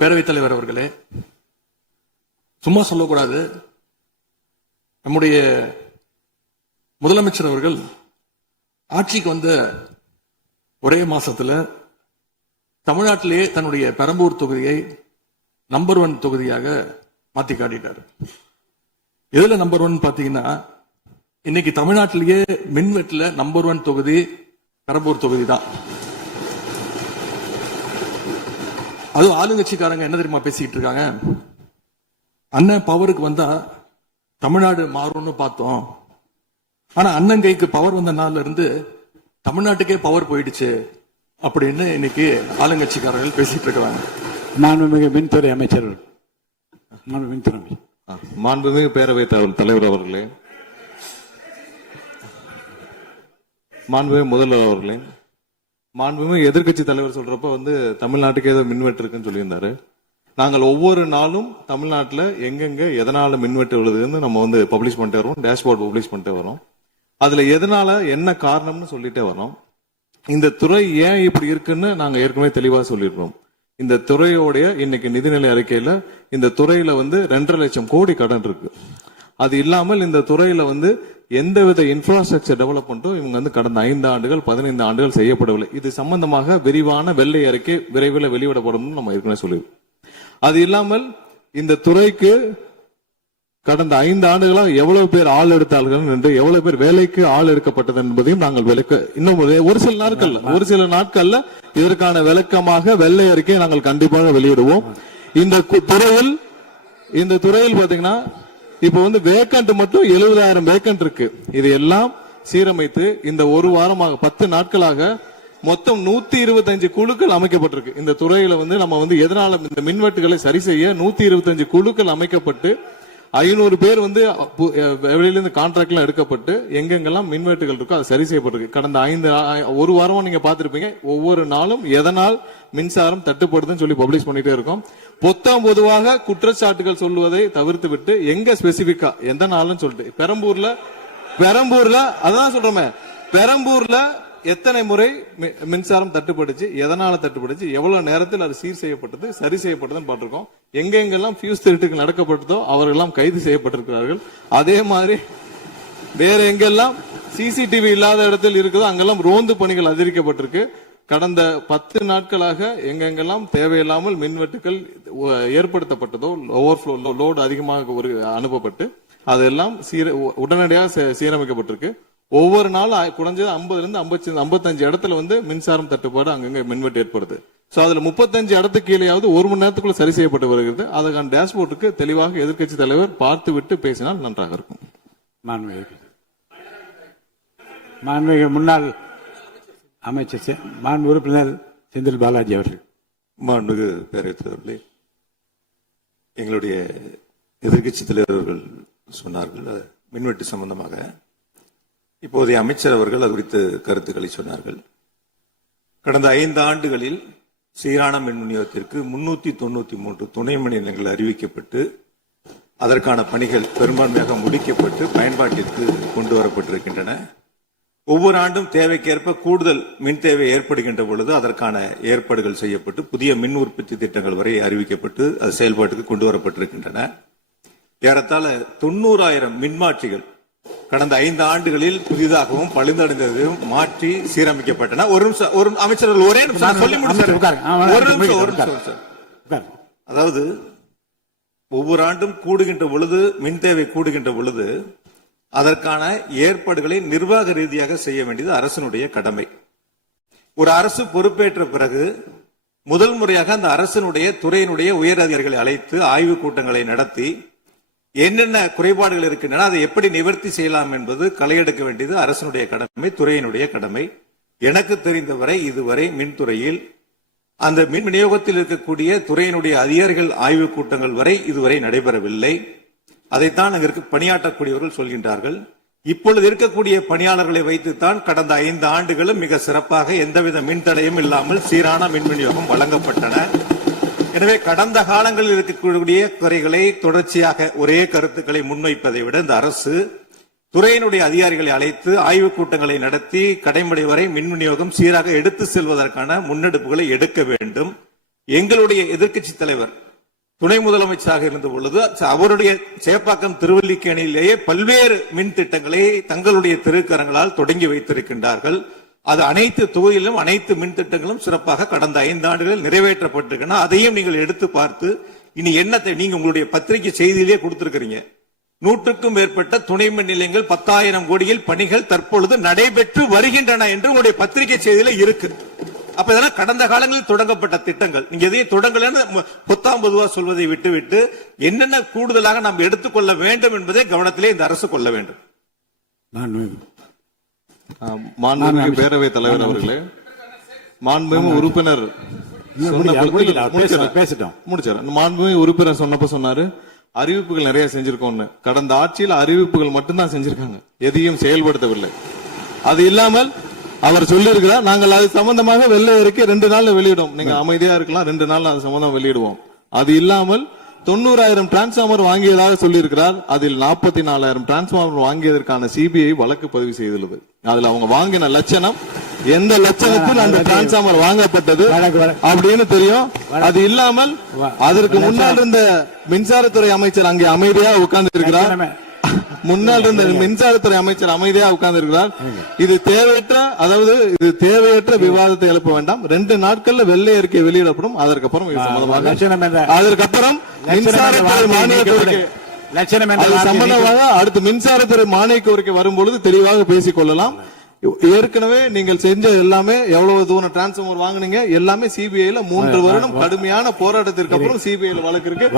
பேரவைத் தலைவர் அவர்களே, சும்மா சொல்லக்கூடாது. நம்முடைய முதலமைச்சர் அவர்கள் ஆட்சிக்கு வந்த ஒரே மாசத்துல தமிழ்நாட்டிலேயே தன்னுடைய பெரம்பூர் தொகுதியை நம்பர் 1 தொகுதியாக மாத்தி காட்டிட்டார். எதுல நம்பர் 1 பாத்தீங்கன்னா, இன்னைக்கு தமிழ்நாட்டிலேயே மின்வெட்டுல நம்பர் 1 தொகுதி பெரம்பூர் தொகுதி தான். அதுவும் ஆளுங்கட்சிக்காரங்க என்ன தெரியுமா பேசிட்டு இருக்காங்க, அண்ணன் பவருக்கு வந்தா தமிழ்நாடு மாறும்னு பார்த்தோம், ஆனா அண்ணன் கைக்கு பவர் வந்த நாள்ல இருந்து தமிழ்நாட்டுக்கே பவர் போயிடுச்சு அப்படின்னு இன்னைக்கு ஆளுங்கட்சிக்காரர்கள் பேசிட்டு இருக்காங்க. மாண்புமிகு மின்துறை அமைச்சர், மாண்புமிகு பேரவைத் தலைவர் அவர்களே, மாண்புமிகு முதல்வர் அவர்களே, மாண்புமிகு எதிர்கட்சி தலைவர் சொல்றப்ப தமிழ்நாட்டுக்கு ஏதோ மின்வெட்டு இருக்குன்னு சொல்லியிருந்தாரு. நாங்கள் ஒவ்வொரு நாளும் தமிழ்நாட்டில் எங்கெங்க எதனால மின்வெட்டு விழுதுன்னு நம்ம பப்ளிஷ் பண்ணிட்டே வரோம், டேஷ்போர்ட் பப்ளிஷ் பண்ணிட்டே வரோம். அதுல எதனால என்ன காரணம்னு சொல்லிட்டே வரோம். இந்த துறை ஏன் இப்படி இருக்குன்னு நாங்க ஏற்கனவே தெளிவா சொல்லிடுறோம். இந்த துறையோடைய இன்னைக்கு நிதிநிலை அறிக்கையில இந்த துறையில 2.5 லட்சம் கோடி கடன் இருக்கு. அது இல்லாமல் இந்த துறையில எந்தவித இன்ஃப்ராஸ்ட்ரக்சர் டெவலப்மெண்ட்டும் இவங்க கடந்த 5 ஆண்டுகள் 15 ஆண்டுகள் செய்யப்படவில்லை. இது சம்பந்தமாக விரிவான வெள்ளை அறிக்கை விரைவில் வெளியிடப்படும் நம்ம ஏற்கனவே சொல்லிடுவோம். அது இல்லாமல் இந்த துறைக்கு கடந்த 5 ஆண்டுகளாக எவ்வளவு பேர் ஆள் எடுத்தார்கள் என்று, எவ்வளவு பேர் வேலைக்கு ஆள் எடுக்கப்பட்டது என்பதையும் நாங்கள் விளக்க இன்னும் ஒரு சில நாட்கள்ல இதற்கான விளக்கமாக வெள்ளை அறிக்கையை நாங்கள் கண்டிப்பாக வெளியிடுவோம். இந்த துறையில் பாத்தீங்கன்னா இப்ப வேக்கண்ட் மட்டும் 70,000 வேக்கண்ட் இருக்கு. இது எல்லாம் சீரமைத்து இந்த ஒரு வாரமாக 10 நாட்களாக மொத்தம் 125 குழுக்கள் அமைக்கப்பட்டிருக்கு. இந்த துறையில நம்ம எதனால இந்த மின்வெட்டுகளை சரி செய்ய 125 குழுக்கள் அமைக்கப்பட்டு 500 பேர் வெளியிலிருந்து கான்ட்ராக்ட் எல்லாம் எடுக்கப்பட்டு எங்கெங்கெல்லாம் மின்வெட்டுகள் இருக்கோ அது சரி செய்யப்பட்டிருக்கு. கடந்த ஒரு வாரமா நீங்க பாத்திருப்பீங்க, ஒவ்வொரு நாளும் எதனால் மின்சாரம் தட்டுப்படுதுன்னு சொல்லி பப்ளிஷ் பண்ணிட்டே இருக்கோம். பொதுவாக குற்றச்சாட்டுகள் சொல்லுவதை தவிர்த்து விட்டு எங்க ஸ்பெசிபிக்கா எந்த நாள்னு சொல்லிட்டு பெரம்பூர்ல அதான் சொல்றோமே, பெரம்பூர்ல எத்தனை முறை மின்சாரம் தட்டுப்படுச்சு, எதனால தட்டுப்படுச்சு, எவ்வளவு நேரத்தில் அது சீர் செய்யப்பட்டது, சரி செய்யப்பட்டதுன்னு பார்த்திருக்கோம். எங்கெங்கெல்லாம் பியூஸ் திருட்டுக்கு நடக்கப்பட்டதோ அவர்களெல்லாம் கைது செய்யப்பட்டிருக்கிறார்கள். அதே மாதிரி வேற எங்கெல்லாம் சிசிடிவி இல்லாத இடத்தில் இருக்குதோ அங்கெல்லாம் ரோந்து பணிகள் அதிகரிக்கப்பட்டிருக்கு. கடந்த 10 நாட்களாக எங்கெங்கெல்லாம் தேவையில்லாமல் மின்வெட்டுகள் ஏற்படுத்தப்பட்டதோ, ஓவர்ஃப்ளோ லோடு அதிகமாக அனுப்பப்பட்டு அதெல்லாம் உடனடியாக சீரமைக்கப்பட்டிருக்கு. ஒவ்வொரு நாளும் குறைஞ்சது 50 to 55 இடத்துல மின்சாரம் தட்டுப்பாடு அங்கங்க மின்வெட்டு ஏற்படுது. அதுல 35 இடத்துக்கு கீழேயாவது 1 மணி நேரத்துக்குள்ள சரி செய்யப்பட்டு வருகிறது. அதுக்கான டேஷ்போர்டுக்கு தெளிவாக எதிர்கட்சி தலைவர் பார்த்து விட்டு பேசினால் நன்றாக இருக்கும். மாண்புமிகு முன்னாள் அமைச்சர் மாண்பு உறுப்பினர் செந்தில் பாலாஜி அவர்கள். மாண்புமிகு பேரவைத் தலைவர்களே, எங்களுடைய எதிர்கட்சி தலைவர்கள் சொன்னார்கள் மின்வெட்டு சம்பந்தமாக. இப்போதைய அமைச்சர் அவர்கள் அது குறித்து கருத்துக்களை சொன்னார்கள். கடந்த 5 ஆண்டுகளில் சீரான மின் விநியோகத்திற்கு 393 துணை மின் நிலையங்கள் அறிவிக்கப்பட்டு அதற்கான பணிகள் பெரும்பான்மையாக முடிக்கப்பட்டு பயன்பாட்டிற்கு கொண்டு வரப்பட்டிருக்கின்றன. ஒவ்வொரு ஆண்டும் தேவைக்கேற்ப கூடுதல் மின் தேவை ஏற்படுகின்ற பொழுது அதற்கான ஏற்பாடுகள் செய்யப்பட்டு புதிய மின் உற்பத்தி திட்டங்கள் வரை அறிவிக்கப்பட்டு அது செயல்பாட்டுக்கு கொண்டு வரப்பட்டிருக்கின்றன. ஏறத்தாழ 90,000 மின்மாற்றிகள் கடந்த 5 ஆண்டுகளில் புதிதாகவும் பழுந்தடைந்ததையும் மாற்றி சீரமைக்கப்பட்டன. ஒரு அமைச்சர்கள் ஒரே நிமிஷம் சொல்லி முடிச்சார். அதாவது ஒவ்வொரு ஆண்டும் கூடுகின்ற பொழுது மின் தேவை கூடுகின்ற பொழுது அதற்கான ஏற்பாடுகளை நிர்வாக ரீதியாக செய்ய வேண்டியது அரசினுடைய கடமை. ஒரு அரசு பொறுப்பேற்ற பிறகு முதல் முறையாக அந்த அரசினுடைய துறையினுடைய உயர் அதிகாரிகளை அழைத்து ஆய்வு கூட்டங்களை நடத்தி என்னென்ன குறைபாடுகள் இருக்கின்றன, அதை எப்படி நிவர்த்தி செய்யலாம் என்பது களையெடுக்க வேண்டியது அரசினுடைய கடமை, துறையினுடைய கடமை. எனக்கு தெரிந்தவரை இதுவரை மின்துறையில் அந்த மின் விநியோகத்தில் இருக்கக்கூடிய துறையினுடைய அதிகாரிகள் ஆய்வு கூட்டங்கள் வரை இதுவரை நடைபெறவில்லை. அதைத்தான் அங்கு பணியாற்றக்கூடியவர்கள் சொல்கின்றார்கள். இப்பொழுது இருக்கக்கூடிய பணியாளர்களை வைத்துத்தான் கடந்த 5 ஆண்டுகளும் மிக சிறப்பாக எந்தவித மின் தடையும் இல்லாமல் சீரான மின் விநியோகம் வழங்கப்பட்டன. எனவே கடந்த காலங்களில் இருக்கக்கூடிய குறைகளை தொடர்ச்சியாக ஒரே கருத்துக்களை முன்வைப்பதை விட இந்த அரசு துறையினுடைய அதிகாரிகளை அழைத்து ஆய்வுக் கூட்டங்களை நடத்தி கடைமுறை வரை மின் விநியோகம் சீராக எடுத்து செல்வதற்கான முன்னெடுப்புகளை எடுக்க வேண்டும். எங்களுடைய எதிர்க்கட்சி தலைவர் துணை முதலமைச்சராக இருந்த பொழுது அவருடைய சேப்பாக்கம் திருவல்லிக்கேணியிலேயே பல்வேறு மின் திட்டங்களை தங்களுடைய திருக்கரங்களால் தொடங்கி வைத்திருக்கின்றார்கள். அது அனைத்து தொகுதியிலும் அனைத்து மின் திட்டங்களும் சிறப்பாக கடந்த 5 ஆண்டுகளில் நிறைவேற்றப்பட்டிருக்கின்றன. அதையும் நீங்கள் எடுத்து பார்த்து இனி என்னத்தை நீங்க உங்களுடைய பத்திரிகை செய்தியிலேயே கொடுத்திருக்கிறீங்க. 100க்கும் மேற்பட்ட துணை மின் நிலையங்கள் 10,000 கோடியில் பணிகள் தற்பொழுது நடைபெற்று வருகின்றன என்று உங்களுடைய பத்திரிகை செய்தியில இருக்கு. அப்ப இதெல்லாம் கடந்த காலங்களில் தொடங்கப்பட்ட திட்டங்கள். நீங்க எதையும் தொடங்கலன்னு பொத்தாம் பொதுவா சொல்வதை விட்டுவிட்டு என்னென்ன கூடுதலாக நாம் எடுத்துக்கொள்ள வேண்டும் என்பதை கவனத்திலே இந்த அரசு கொள்ள வேண்டும். மாண்புமிகு பேரவைத் தலைவர் அவர்களே, மாண்புமிகு உறுப்பினர் மாண்புமிகு உறுப்பினர் சொன்னப்ப சொன்னாரு அறிவிப்புகள் நிறைய செஞ்சிருக்கோம்னு. கடந்த ஆட்சியில் அறிவிப்புகள் மட்டும்தான் செஞ்சிருக்காங்க, எதையும் செயல்படுத்தவில்லை. அது இல்லாமல் அவர் சொல்லியிருக்கிறார், நாங்கள் அது சம்பந்தமாக வெள்ளை அறிக்கை 2 நாள்ல வெளியிடுவோம். நீங்க அமைதியா இருக்கலாம், 2 நாள்ல அது சம்பந்தம் வெளியிடுவோம். அது இல்லாமல் 90,000 டிரான்ஸ்பார்மர் வாங்கியதாக சொல்லியிருக்கிறார். அதில் 44,000 டிரான்ஸ்பார்மர் வாங்கியதற்கான சிபிஐ வழக்கு பதிவு செய்துள்ளது. அதுல அவங்க வாங்கின லட்சணம், எந்த லட்சணத்தில் அந்த டிரான்ஸ்பார்மர் வாங்கப்பட்டது அப்படின்னு தெரியும். அது இல்லாமல் அதற்கு முன்னால் இருந்த மின்சாரத்துறை அமைச்சர் அங்கே அமைதியா உட்கார்ந்து இருக்கிறார். முன்னாள் இருந்த மின்சாரத்துறை அமைச்சர் அமைதியா உட்கார்ந்து இருக்கிறார். இது தேவையற்ற விவாதத்தை எழுப்ப வேண்டாம். 2 நாட்கள்ல வெள்ளை அறிக்கை வெளியிடப்படும். அதற்கப்புறம் மின்சாரத்துறை மானிய கோரிக்கை சம்பந்தமாக அடுத்து மின்சாரத்துறை மானிய கோரிக்கை வரும்பொழுது தெளிவாக பேசிக் கொள்ளலாம். ஏற்கனவே நீங்கள் செஞ்ச எல்லாமே எவ்வளவு தூரம் டிரான்ஸ்பார்மர் வாங்குனீங்க எல்லாமே சிபிஐல 3 வருடம் கடுமையான போராட்டத்திற்கு அப்புறம் சிபிஐல வழக்கு இருக்கு.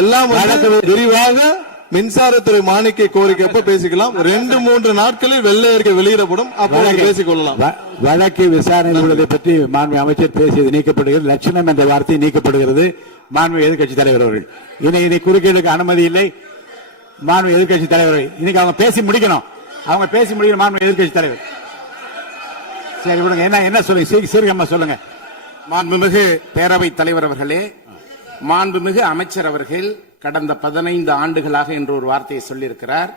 எல்லாம் விரிவாக மின்சாரத்துறை மானிய கோரிக்கை அப்ப பேசிக்கலாம். 2-3 நாட்களில் வெள்ளை அறிக்கை வெளியிடப்படும், அப்போ பேசிக் கொள்ளலாம். வழக்கு விசாரணை உள்ளதை பற்றி மாண்பு அமைச்சர் பேசியது நீக்கப்படுகிறது. லட்சணம் என்ற வார்த்தை நீக்கப்படுகிறது. மாண்பு எதிர்க்கட்சி தலைவர் அவர்கள் இனி குறுக்கீடுக்கு அனுமதி இல்லை. மாண்பு எதிர்க்கட்சி தலைவர் இன்னைக்கு அவங்க பேசி முடிக்கணும். மாண்பு எதிர்க்கட்சி தலைவர் சரி விடுங்க. என்ன சொல்லுங்க, சீர்கமா சொல்லுங்க. மாண்புமிகு பேரவைத் தலைவர் அவர்களே, மாண்புமிகு அமைச்சர் அவர்கள் கடந்த 15 ஆண்டுகளாக என்று ஒரு வார்த்தையை சொல்லியிருக்கிறார்.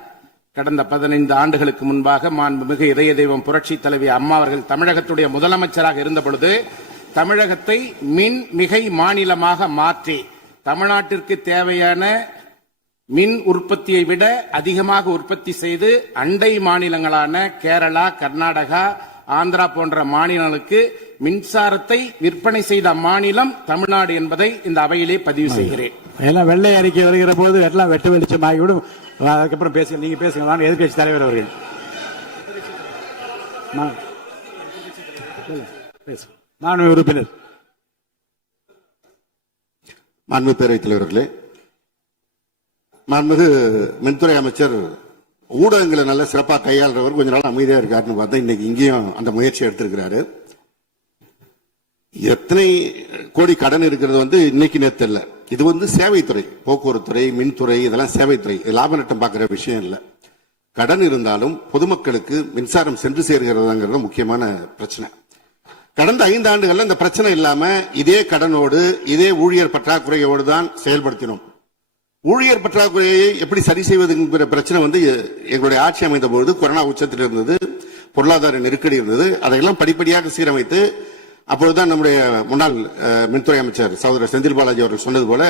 கடந்த 15 ஆண்டுகளுக்கு முன்பாக மாண்புமிகு இதய தெய்வம் புரட்சி தலைவி அம்மா அவர்கள் தமிழகத்துடைய முதலமைச்சராக இருந்த பொழுது தமிழகத்தை மின் மிகை மாநிலமாக மாற்றி தமிழ்நாட்டிற்கு தேவையான மின் உற்பத்தியை விட அதிகமாக உற்பத்தி செய்து அண்டை மாநிலங்களான கேரளா, கர்நாடகா, ஆந்திரா போன்ற மாநிலங்களுக்கு மின்சாரத்தை விற்பனை செய்த மாநிலம் தமிழ்நாடு என்பதை இந்த அவையிலே பதிவு செய்கிறேன். எல்லாம் வெள்ளை அறிக்கை வருகிற போது எல்லாம் வெட்ட வெளிச்சம் ஆகிவிடும். அதுக்கப்புறம் பேசுங்க, நீங்க பேசுங்க. எதிர்க்கட்சி தலைவர் அவர்கள் மாண்பு உறுப்பினர். மாண்பு பேரவைத் தலைவர்களே, மாண்புமிகு மின்துறை அமைச்சர் ஊடகங்களை நல்ல சிறப்பாக கையாளுறவர். கொஞ்ச நாள் அமைதியா இருக்காருன்னு பார்த்தா இன்னைக்கு இங்கேயும் அந்த முயற்சி எடுத்திருக்கிறாரு. எத்தனை கோடி கடன் இருக்கிறது இன்னைக்கு நேத்து இல்ல. இது சேவைத்துறை, போக்குவரத்துறை, மின்துறை, இதெல்லாம் சேவைத்துறை. லாப நட்டம் பார்க்கிற விஷயம் இல்ல. கடன் இருந்தாலும் பொதுமக்களுக்கு மின்சாரம் சென்று சேர்கிறதாங்கிறது முக்கியமான பிரச்சனை. கடந்த 5 ஆண்டுகள்ல இந்த பிரச்சனை இல்லாம இதே கடனோடு இதே ஊழியர் பற்றாக்குறையோடு தான் செயல்படுத்தினோம். ஊழியர் பற்றாக்குறையை எப்படி சரி செய்வதுங்கிற பிரச்சனை எங்களுடைய ஆட்சி அமைந்த பொழுது கொரோனா உச்சத்தில் இருந்தது, பொருளாதார நெருக்கடி இருந்தது. அதையெல்லாம் படிப்படியாக சீரமைத்து அப்பொழுதுதான் நம்முடைய முன்னாள் மின்துறை அமைச்சர் சகோதரர் செந்தில் பாலாஜி அவர்கள் சொன்னது போல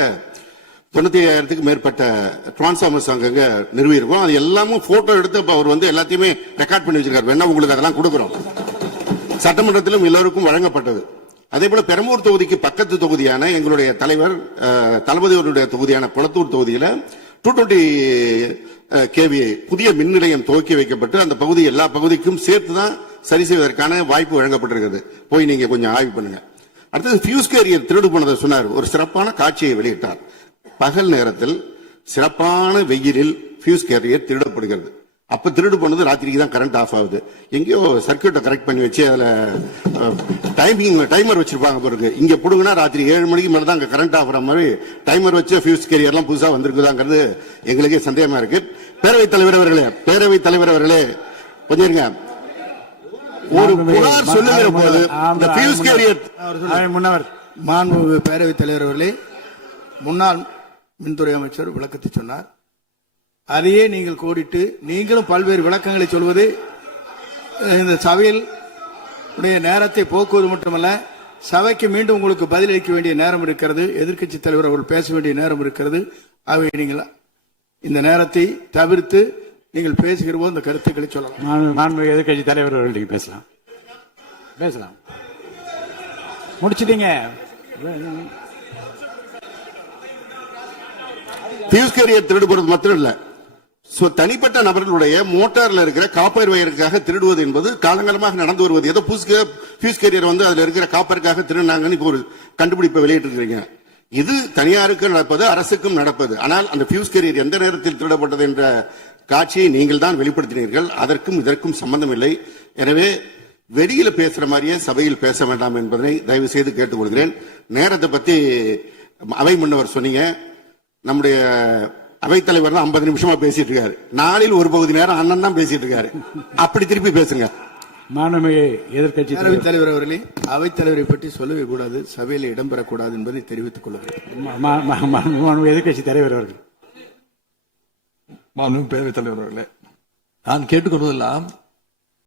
95,000க்கு மேற்பட்ட டிரான்ஸ்பார்மர்ஸ் அங்கங்க நிறுவி இருக்கும். அது எல்லாமும் போட்டோ எடுத்து அவர் எல்லாத்தையுமே ரெக்கார்ட் பண்ணி வச்சிருக்காரு. வேணா உங்களுக்கு அதெல்லாம் கொடுக்கிறோம். சட்டமன்றத்திலும் எல்லோருக்கும் வழங்கப்பட்டது. அதே போல பெரம்பூர் தொகுதிக்கு பக்கத்து தொகுதியான எங்களுடைய தலைவர் தளபதி அவருடைய தொகுதியான குளத்தூர் தொகுதியில 220 kVA புதிய மின் நிலையம் துவக்கி வைக்கப்பட்டு அந்த பகுதி எல்லா பகுதிக்கும் சேர்த்துதான் சரி செய்வதற்கான வாய்ப்பு வழங்கப்பட்டிருக்கிறது. போய் நீங்க கொஞ்சம் ஆய்வு பண்ணுங்க. அடுத்தது ஃபியூஸ் கேரியர் திருடு போனதை சொன்னார். ஒரு சிறப்பான காட்சியை வெளியிட்டார். பகல் நேரத்தில் சிறப்பான வெயிலில் ஃபியூஸ் கேரியர் திருடப்படுகிறது. அப்ப திருடு போனது ராத்திரிக்கு தான் கரண்ட் ஆஃப் ஆகுது. எங்கேயோ சர்க்கியூட்டை கரெக்ட் பண்ணி வச்சு அதுல டைமர் வச்சிருப்பாங்க பிறகு. இங்க புடுங்கினா ராத்திரி 7 மணிக்கு மேல தான் அங்க கரண்ட் ஆஃப் மாதிரி டைமர் வச்சு ஃபியூஸ் கேரியர் எல்லாம் புதுசா வந்திருக்குதாங்கிறது எங்களுக்கே சந்தேகமா இருக்கு. பேரவைத் தலைவர் அவர்களே கொஞ்சம் இருங்க. ஒரு புகார் சொல்லுகிற போது இந்த ஃபியூஸ் கேரியர் முன்னவர் மாண்பு பேரவைத் தலைவர் அவர்களே, முன்னாள் மின்துறை அமைச்சர் விளக்கத்தை சொன்னார். அதையே நீங்கள் கோடிட்டு நீங்களும் பல்வேறு விளக்கங்களை சொல்வது இந்த சபையில் நேரத்தை போக்குவது மட்டுமல்ல, சபைக்கு மீண்டும் உங்களுக்கு பதிலளிக்க வேண்டிய நேரம் இருக்கிறது. எதிர்க்கட்சி தலைவர் அவர்கள் பேச வேண்டிய நேரம் இருக்கிறது. ஆகவே நீங்கள் இந்த நேரத்தை தவிர்த்து நீங்கள் பேசுகிற போது இந்த கருத்துக்களை சொல்லலாம். மாண்புமிகு எதிர்க்கட்சி தலைவர் அவர்கள் நீங்க பேசலாம். முடிச்சிட்டீங்க. பியூஸ் கேரியர் திருடுபடுறது மாத்திரம் இல்ல, தனிப்பட்ட நபர்களுடைய மோட்டார்ல இருக்கிற காப்பர் வயருக்காக திருடுவது என்பது காலங்காலமாக நடந்து வருவது. ஏதோ பியூஸ் கேரியர் வந்து அதுல இருக்கிற காப்பருக்காக திருடினாங்கன்னு இப்போ ஒரு கண்டுபிடிப்பை வெளியிட்டு இருக்கீங்க. இது தனியாருக்கு நடப்பது, அரசுக்கும் நடப்பது. ஆனால் அந்த பியூஸ் கேரியர் எந்த நேரத்தில் திருடப்பட்டது என்ற காட்சியை நீங்கள் தான் வெளிப்படுத்தினீர்கள். அதற்கும் இதற்கும் சம்பந்தம் இல்லை. எனவே வெளியில பேசுற மாதிரியே சபையில் பேச வேண்டாம் என்பதை தயவு செய்து கேட்டுக்கொள்கிறேன். நேரத்தை பத்தி அவை முன்னவர் சொன்னீங்க. நம்முடைய அவைத்தலைவர் தான் 50 நிமிஷமா பேசிட்டு இருக்காரு. நாளில் ஒரு பகுதி நேரம் அண்ணன் தான் பேசிட்டு இருக்காரு. அப்படி திருப்பி பேசுங்க. மாண்புமிகு எதிர்க்கட்சி தலைவர் அவர்களே, அவைத்தலைவரை பற்றி சொல்லவே கூடாது, சபையில் இடம்பெறக்கூடாது என்பதை தெரிவித்துக் கொள்கிறேன். மாண்புமிகு எதிர்க்கட்சி தலைவர் அவர்கள். மாண்புமிகு பேரவைத் தலைவர் அவர்களே, நான் கேட்டுக்கொள்வதெல்லாம்